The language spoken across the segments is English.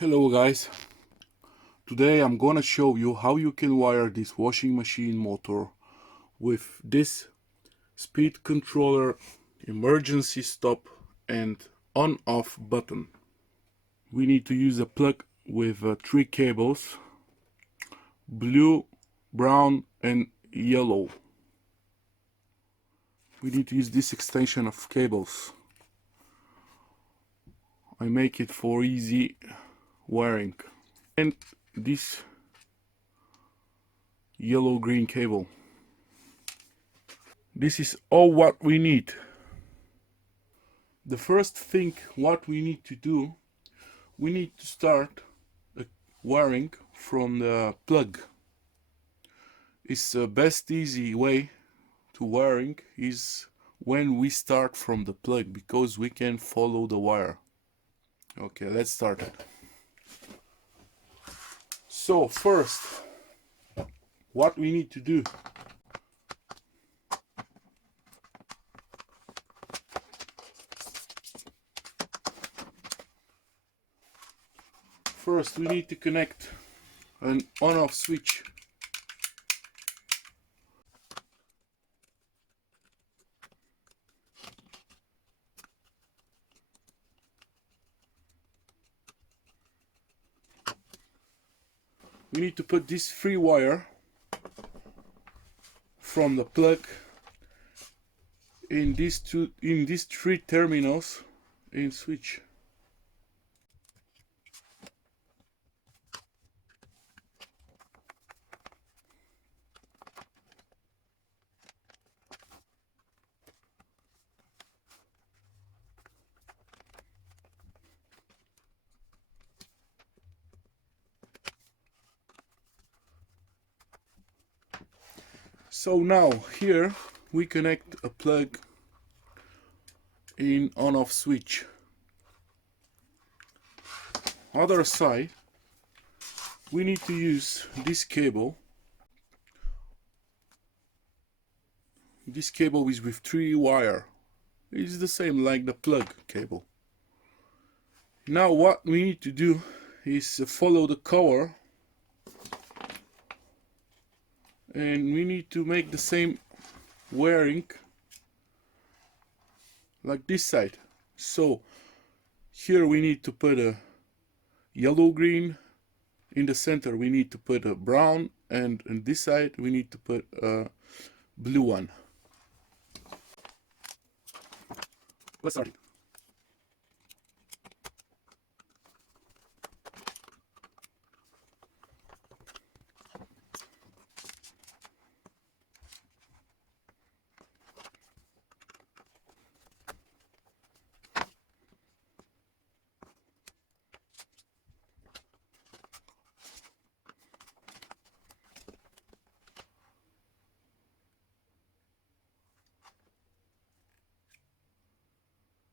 Hello guys, today I'm gonna show you how you can wire this washing machine motor with this speed controller, emergency stop and on off button. We need to use a plug with 3 cables, blue, brown and yellow. We need to use this extension of cables. I make it for easy wiring. And this yellow-green cable. This is all what we need. The first thing what we need to do, we need to start wiring from the plug. It's the best easy way to wiring is when we start from the plug, because we can follow the wire. Okay, let's start it. So first, what we need to do, first we need to connect an on-off switch. We need to put this free wire from the plug in these 3 terminals in switch. So now here we connect a plug in on-off switch. Other side, we need to use this cable. This cable is with 3 wire. It's the same like the plug cable. Now what we need to do is follow the cover, and we need to make the same wiring like this side. So here we need to put a yellow green, in the center we need to put a brown, and on this side we need to put a blue one. Let's start it.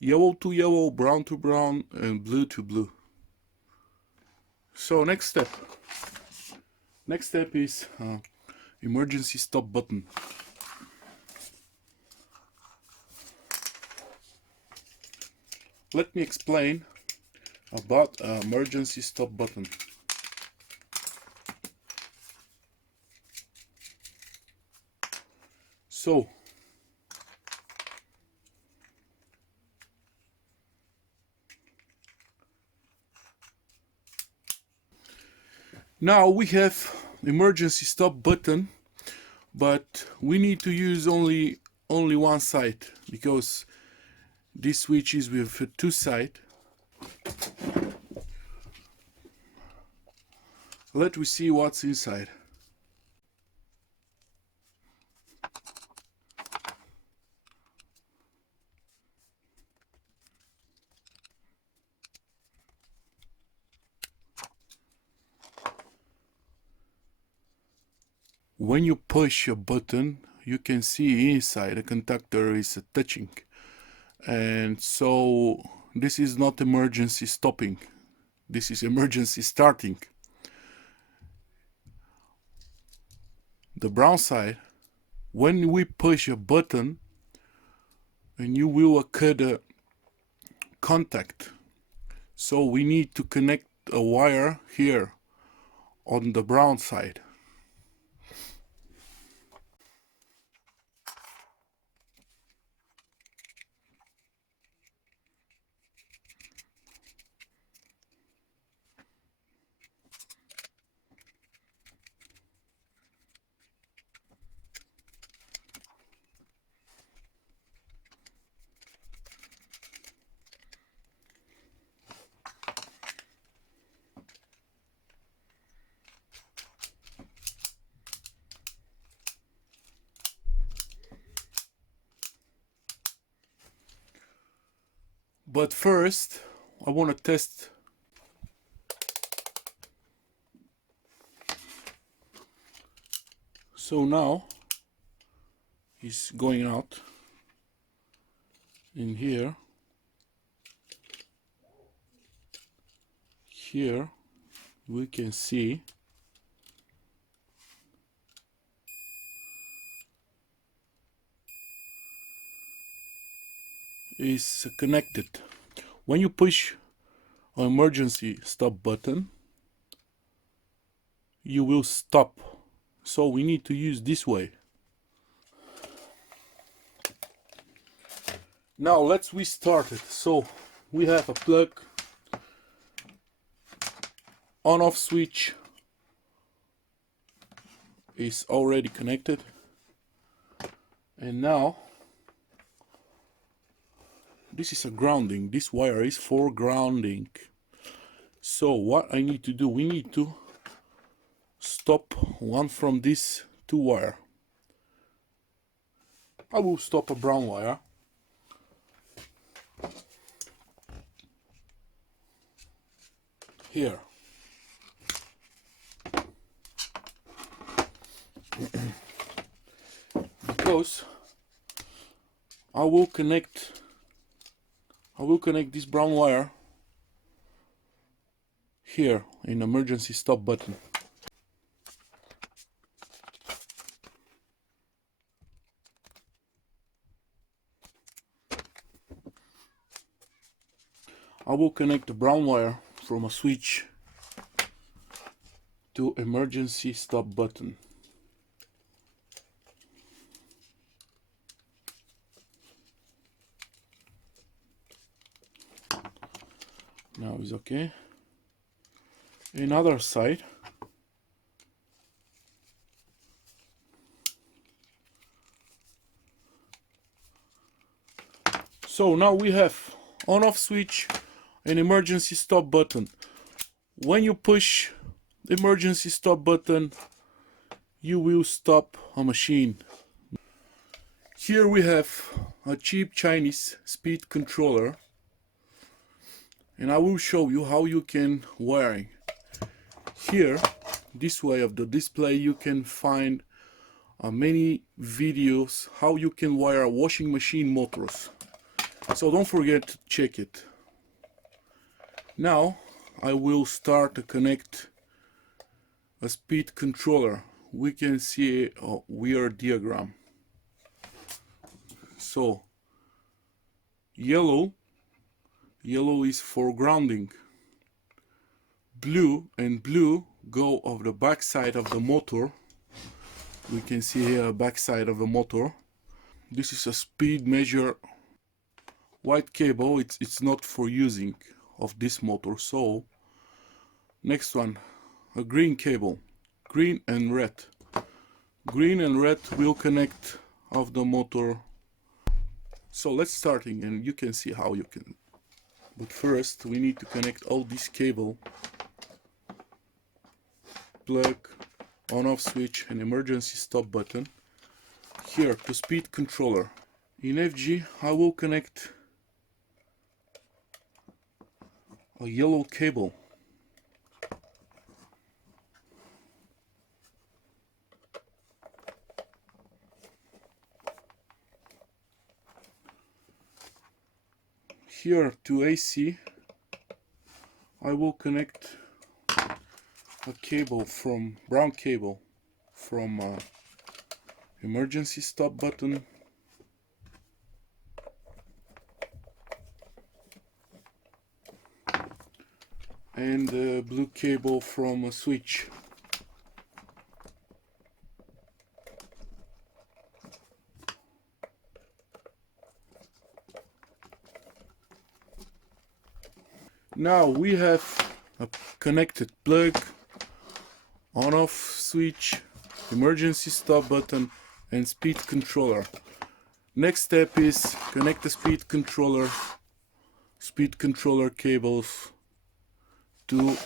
Yellow to yellow, brown to brown, and blue to blue. So next step is emergency stop button. Let me explain about emergency stop button. So now we have emergency stop button, but we need to use only one side, because this switch is with 2 sides. Let me see what's inside. When you push a button, you can see inside the contactor is touching, and so this is not emergency stopping, this is emergency starting. The brown side, when we push a button, and you will occur the contact, so we need to connect a wire here on the brown side. But first, I want to test. So now it's going out in here. Here we can see is connected. When you push an emergency stop button, you will stop. So we need to use this way. Now let's restart it. So we have a plug, on-off switch is already connected, and now this is a grounding. This wire is for grounding. So what I need to do, we need to stop one from these two wire. I will stop a brown wire. Here. Because I will connect this brown wire here in emergency stop button. I will connect the brown wire from a switch to emergency stop button. Now it's okay. Another side. So now we have on-off switch and emergency stop button. When you push the emergency stop button, you will stop a machine. Here we have a cheap Chinese speed controller, and I will show you how you can wiring. Here, this way of the display, you can find many videos how you can wire washing machine motors. So don't forget to check it. Now I will start to connect a speed controller. We can see a weird diagram. So yellow is for grounding. Blue go of the back side of the motor. We can see here back side of the motor. This is a speed measure. White cable, it's not for using of this motor. So next one, a green cable, green and red. Green and red will connect of the motor. So let's starting, and you can see how you can. But first we need to connect all this cable, plug, on-off switch and emergency stop button here to speed controller. In FG I will connect a yellow cable. Here to AC I will connect a cable from brown cable from emergency stop button and the blue cable from a switch. Now we have a connected plug, on-off switch, emergency stop button, and speed controller. Next step is connect the speed controller cables to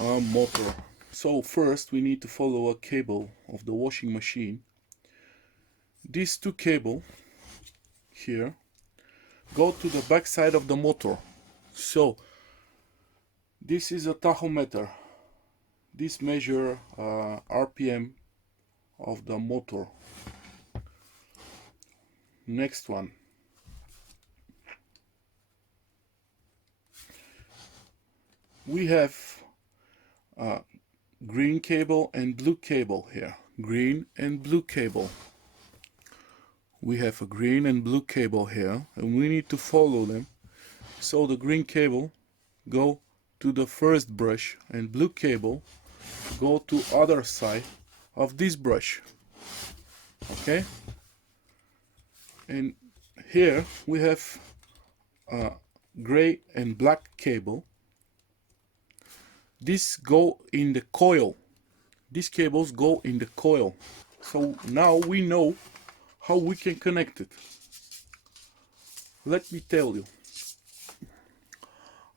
a motor. So first we need to follow a cable of the washing machine. These two cables here go to the back side of the motor. So this is a tachometer. This measures RPM of the motor. Next one. We have a green cable and blue cable here. Green and blue cable. We have a green and blue cable here, and we need to follow them. So the green cable go to the first brush and blue cable go to other side of this brush. Okay? And here we have a gray and black cable. These go in the coil. These cables go in the coil. So now we know how we can connect it. Let me tell you.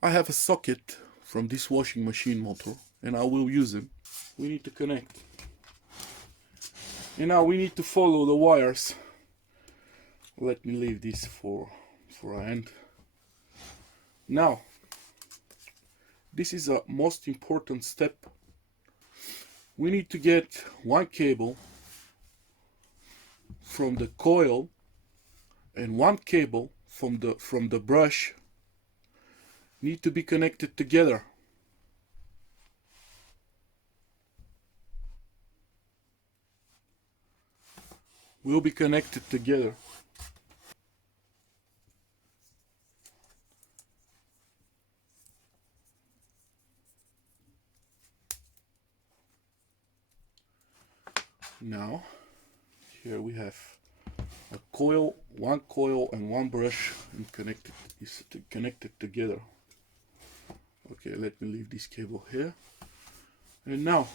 I have a socket from this washing machine motor and I will use them. We need to connect. And now we need to follow the wires. Let me leave this for a end. Now, this is a most important step. We need to get one cable from the coil and one cable from the brush need to be connected together. Will be connected together. Now, here we have a coil, one coil and one brush, and connected together. Okay, let me leave this cable here. And now,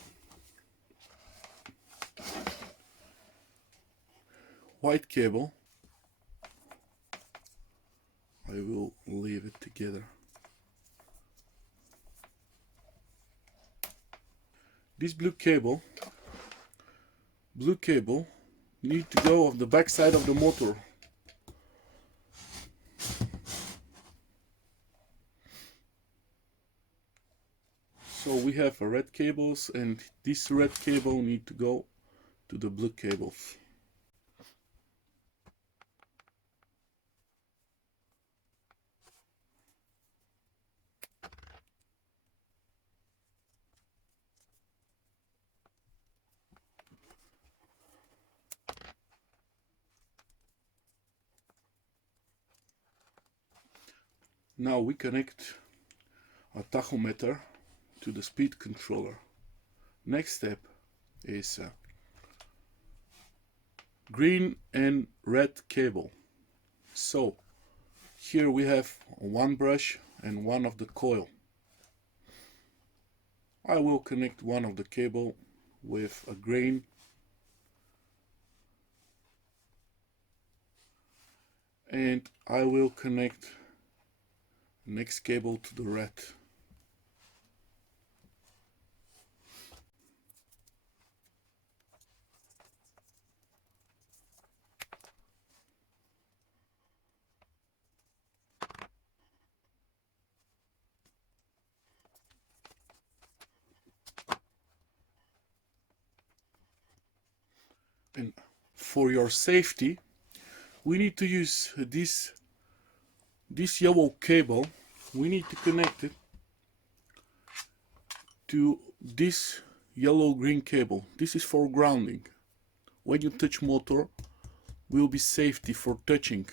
white cable, I will leave it together. This blue cable need to go on the back side of the motor. So we have a red cables, and this red cable need to go to the blue cables. Now we connect a tachometer to the speed controller. Next step is green and red cable. So here we have one brush and one of the coil. I will connect one of the cable with a green and I will connect the next cable to the red. And for your safety, we need to use this yellow cable. We need to connect it to this yellow-green cable. This is for grounding. When you touch motor, will be safety for touching.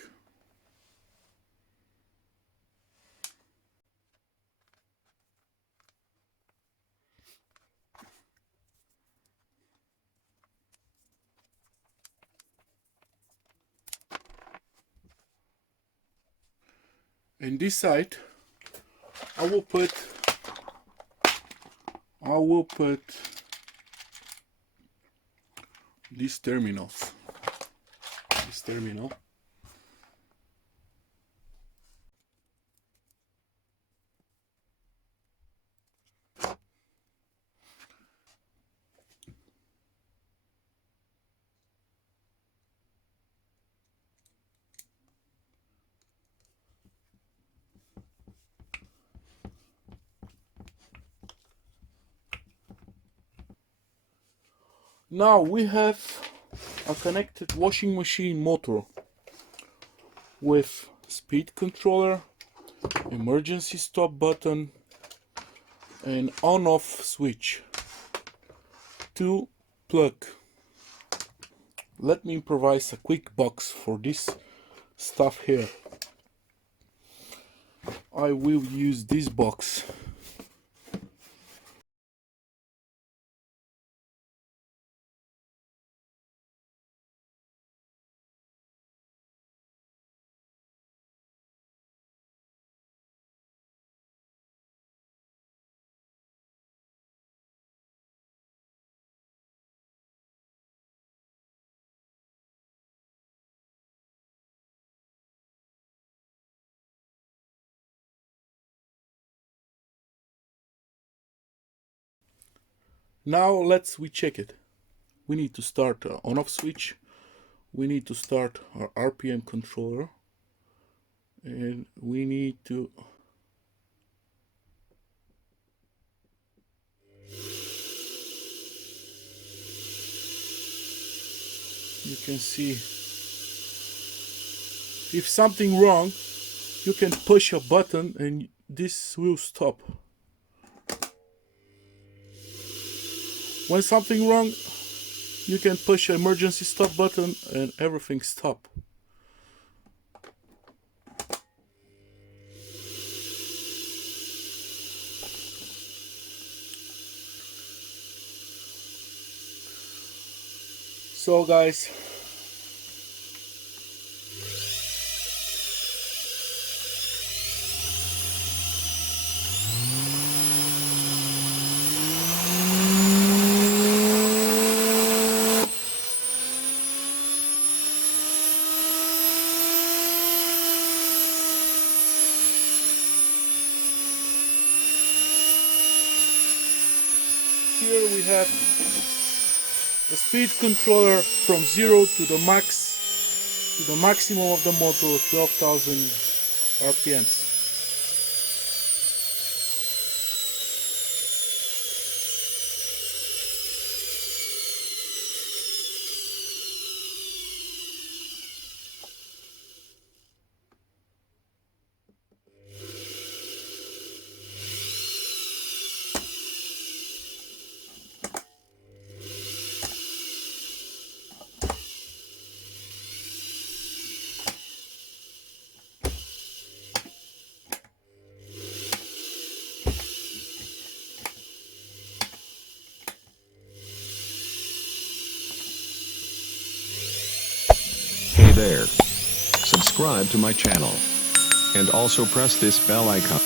And this side I will put these terminals. This terminal. Now we have a connected washing machine motor with speed controller, emergency stop button, and on-off switch to plug. Let me improvise a quick box for this stuff here. I will use this box. Now let's check it. We need to start on-off switch. We need to start our RPM controller, and we need to you can see if something wrong, you can push a button and this will stop. When something wrong, you can push emergency stop button and everything stop. So guys, here we have the speed controller from 0 to the max, to the maximum of the motor, 12,000 RPMs. Hey there. Subscribe to my channel. And also press this bell icon.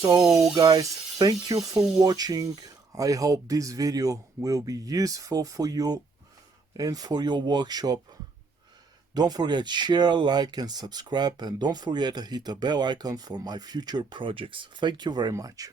So guys, thank you for watching. I hope this video will be useful for you and for your workshop. Don't forget share, like and subscribe, and don't forget to hit the bell icon for my future projects. Thank you very much.